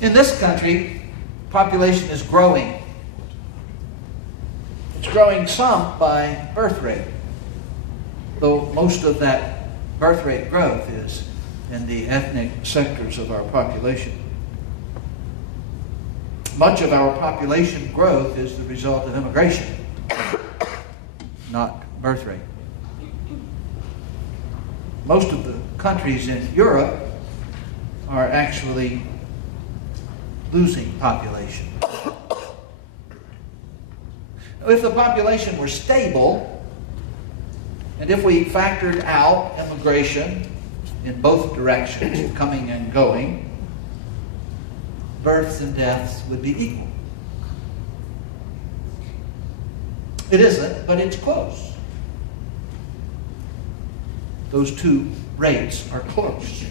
In this country, population is growing. It's growing some by birth rate, though most of that birth rate growth is in the ethnic sectors of our population. Much of our population growth is the result of immigration, not birth rate. Most of the countries in Europe are actually losing population. If the population were stable, and if we factored out immigration in both directions, coming and going, births and deaths would be equal. It isn't, but it's close. Those two rates are close.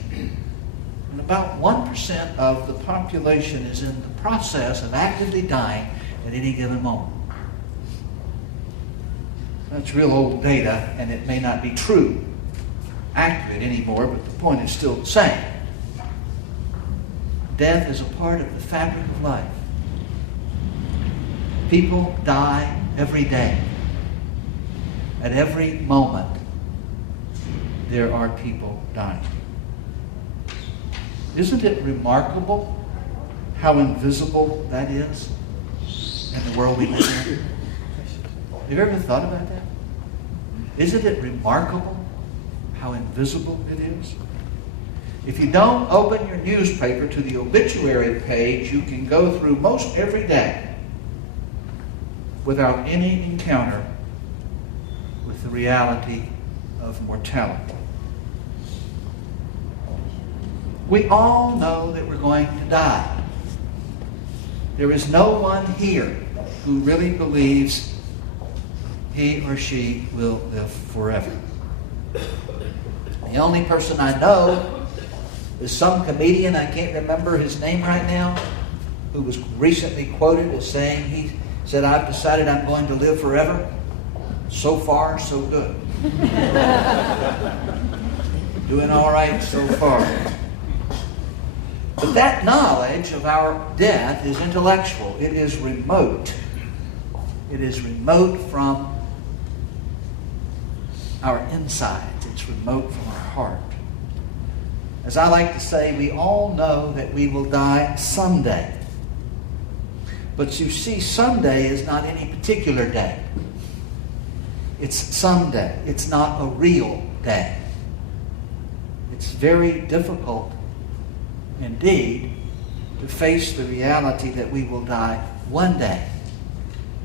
And about 1% of the population is in the process of actively dying at any given moment. That's real old data, and it may not be true, accurate anymore, but the point is still the same. Death is a part of the fabric of life. People die every day. At every moment, there are people dying. Isn't it remarkable how invisible that is in the world we live in? Have you ever thought about that? Isn't it remarkable how invisible it is? If you don't open your newspaper to the obituary page, you can go through most every day without any encounter with the reality of mortality. We all know that we're going to die. There is no one here who really believes he or she will live forever. The only person I know is some comedian, I can't remember his name right now, who was recently quoted as saying, he said, "I've decided I'm going to live forever. So far, so good." Doing all right so far. But that knowledge of our death is intellectual. It is remote. It is remote from our insides. It's remote from our heart. As I like to say, we all know that we will die someday. But you see, someday is not any particular day. It's someday. It's not a real day. It's very difficult indeed to face the reality that we will die one day.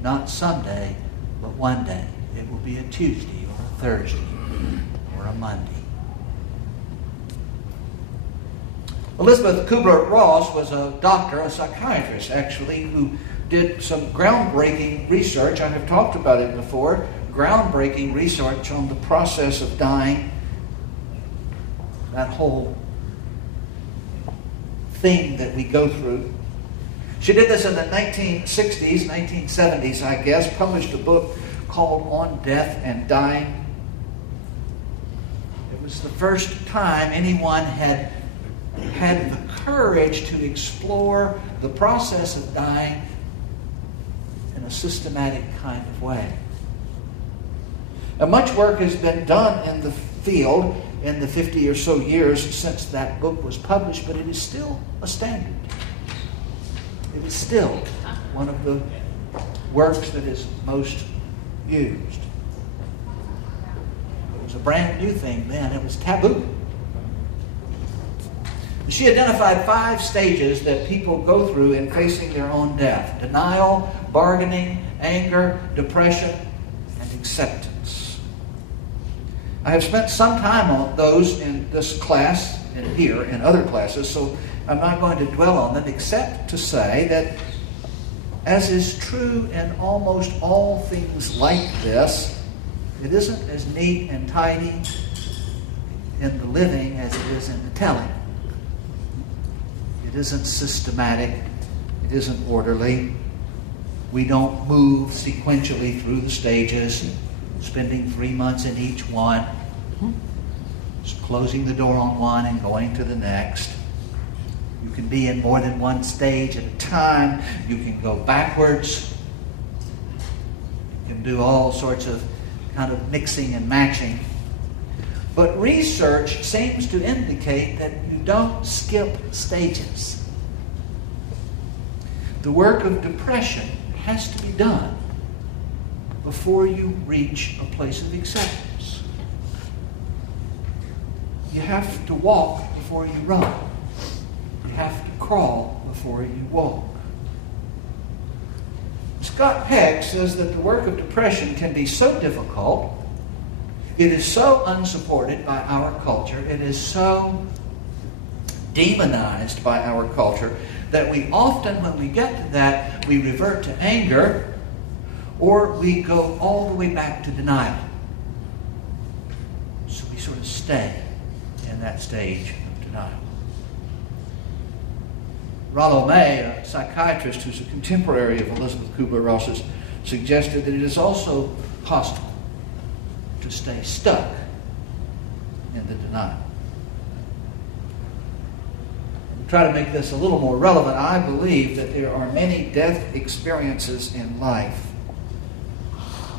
Not someday, but one day. It will be a Tuesday or a Thursday or a Monday. Elizabeth Kubler-Ross was a doctor, a psychiatrist actually, who did some groundbreaking research. I have talked about it before. Groundbreaking research on the process of dying. That whole thing that we go through. She did this in the 1960s, 1970s, I guess, published a book called On Death and Dying. It was the first time anyone had the courage to explore the process of dying in a systematic kind of way. Now, much work has been done in the field in the 50 or so years since that book was published, but it is still a standard. It is still one of the works that is most used. It was a brand new thing then. It was taboo. She identified 5 stages that people go through in facing their own death: denial, bargaining, anger, depression, and acceptance. I have spent some time on those in this class and here in other classes, so I'm not going to dwell on them except to say that, as is true in almost all things like this, it isn't as neat and tidy in the living as it is in the telling. It isn't systematic. It isn't orderly. We don't move sequentially through the stages, spending 3 months in each one, just closing the door on one and going to the next. You can be in more than one stage at a time. You can go backwards. You can do all sorts of kind of mixing and matching. But research seems to indicate that you don't skip stages. The work of depression has to be done before you reach a place of acceptance. You have to walk before you run. You have to crawl before you walk. Scott Peck says that the work of depression can be so difficult, it is so unsupported by our culture, it is so demonized by our culture, that we often, when we get to that, we revert to anger, or we go all the way back to denial. So we sort of stay in that stage of denial. Rollo May, a psychiatrist who's a contemporary of Elizabeth Kubler-Ross's, suggested that it is also possible to stay stuck in the denial. To try to make this a little more relevant, I believe that there are many death experiences in life.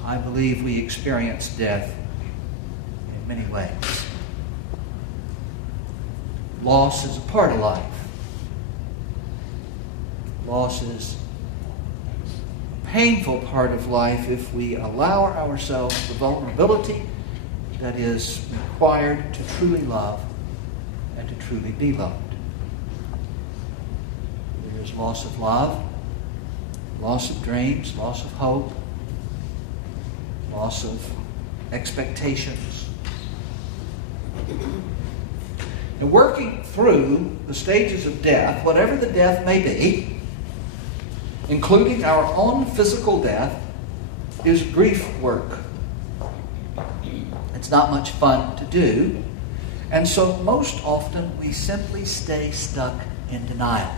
I believe we experience death in many ways. Loss is a part of life. Loss is a painful part of life if we allow ourselves the vulnerability that is required to truly love and to truly be loved. There's loss of love, loss of dreams, loss of hope, loss of expectations. And working through the stages of death, whatever the death may be, including our own physical death, is grief work. It's not much fun to do, and so most often we simply stay stuck in denial.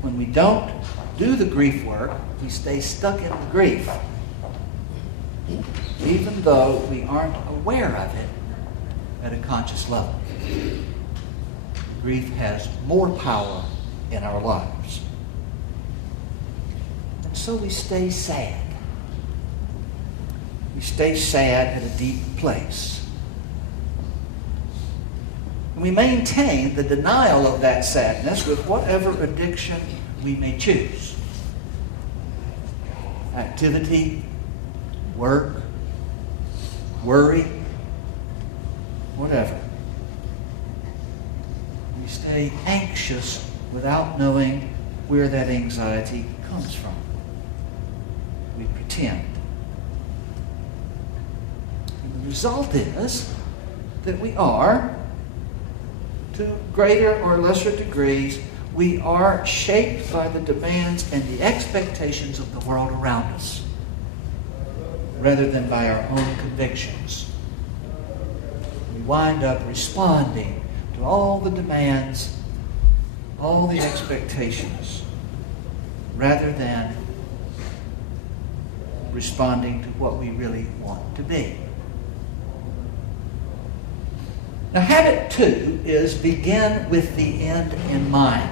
When we don't do the grief work, we stay stuck in the grief, even though we aren't aware of it at a conscious level. Grief has more power in our lives. And so we stay sad. We stay sad at a deep place. And we maintain the denial of that sadness with whatever addiction we may choose. Activity, work, worry, whatever. We stay anxious without knowing where that anxiety comes from. We pretend. And the result is that we are, to greater or lesser degrees, we are shaped by the demands and the expectations of the world around us, rather than by our own convictions. We wind up responding to all the demands, all the expectations, rather than responding to what we really want to be. Now, habit 2 is begin with the end in mind.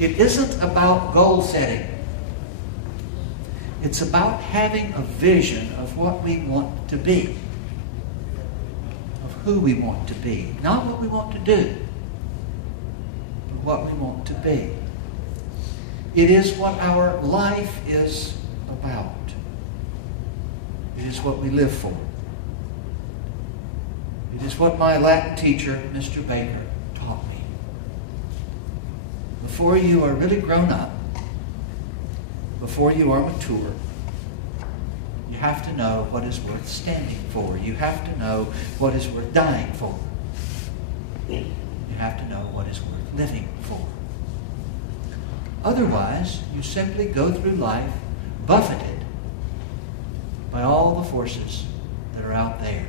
It isn't about goal setting. It's about having a vision of what we want to be, of who we want to be. Not what we want to do, but what we want to be. It is what our life is about. It is what we live for. It is what my Latin teacher, Mr. Baker, taught me. Before you are really grown up, before you are mature, you have to know what is worth standing for. You have to know what is worth dying for. You have to know what is worth living for. Otherwise, you simply go through life buffeted by all the forces that are out there.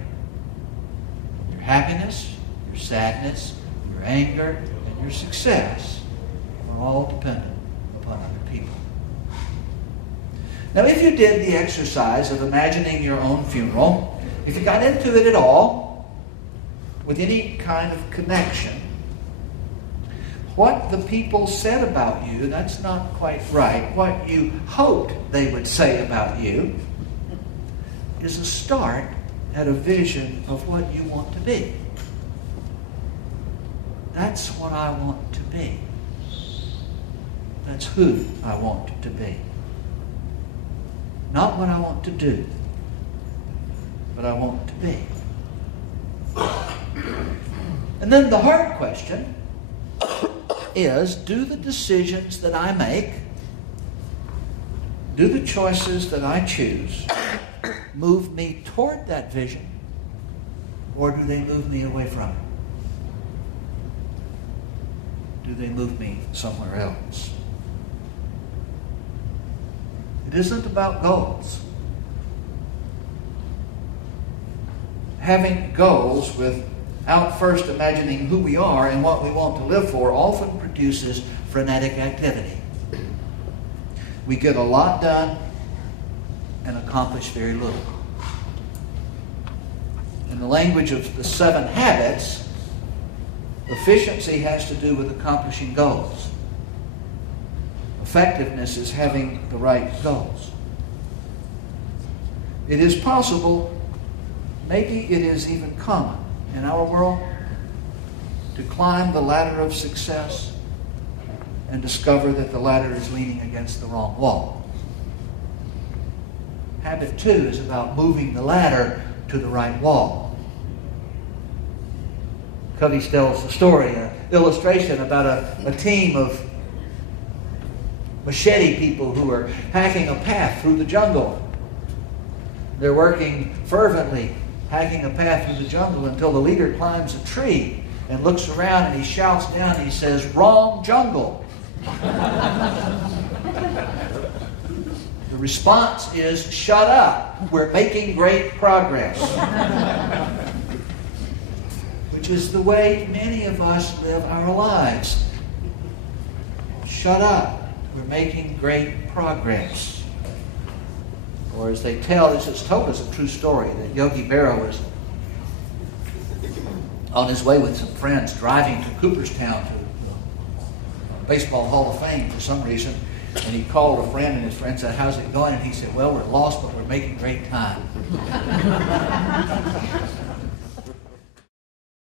Your happiness, your sadness, your anger, and your success are all dependent upon other people. Now, if you did the exercise of imagining your own funeral, if you got into it at all, with any kind of connection, what the people said about you, that's not quite right. What you hoped they would say about you is a start at a vision of what you want to be. That's what I want to be. That's who I want to be. Not what I want to do, but I want to be. And then the hard question is, do the decisions that I make, do the choices that I choose, move me toward that vision, or do they move me away from it? Do they move me somewhere else? It isn't about goals. Having goals without first imagining who we are and what we want to live for often produces frenetic activity. We get a lot done and accomplish very little. In the language of the 7 habits, efficiency has to do with accomplishing goals. Effectiveness is having the right goals. It is possible, maybe it is even common in our world, to climb the ladder of success and discover that the ladder is leaning against the wrong wall. Habit 2 is about moving the ladder to the right wall. Covey tells a story, an illustration about a team of machete people who are hacking a path through the jungle. They're working fervently, hacking a path through the jungle until the leader climbs a tree and looks around and he shouts down, he says, "Wrong jungle." The response is, "Shut up, we're making great progress." Which is the way many of us live our lives. Shut up. We're making great progress. Or as they tell, this is told as a true story, that Yogi Berra was on his way with some friends driving to Cooperstown to the Baseball Hall of Fame for some reason. And he called a friend and his friend said, "How's it going?" And he said, "Well, we're lost, but we're making great time."